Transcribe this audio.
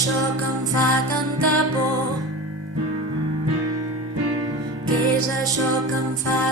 això que em fa tanta por? Què és això que em fa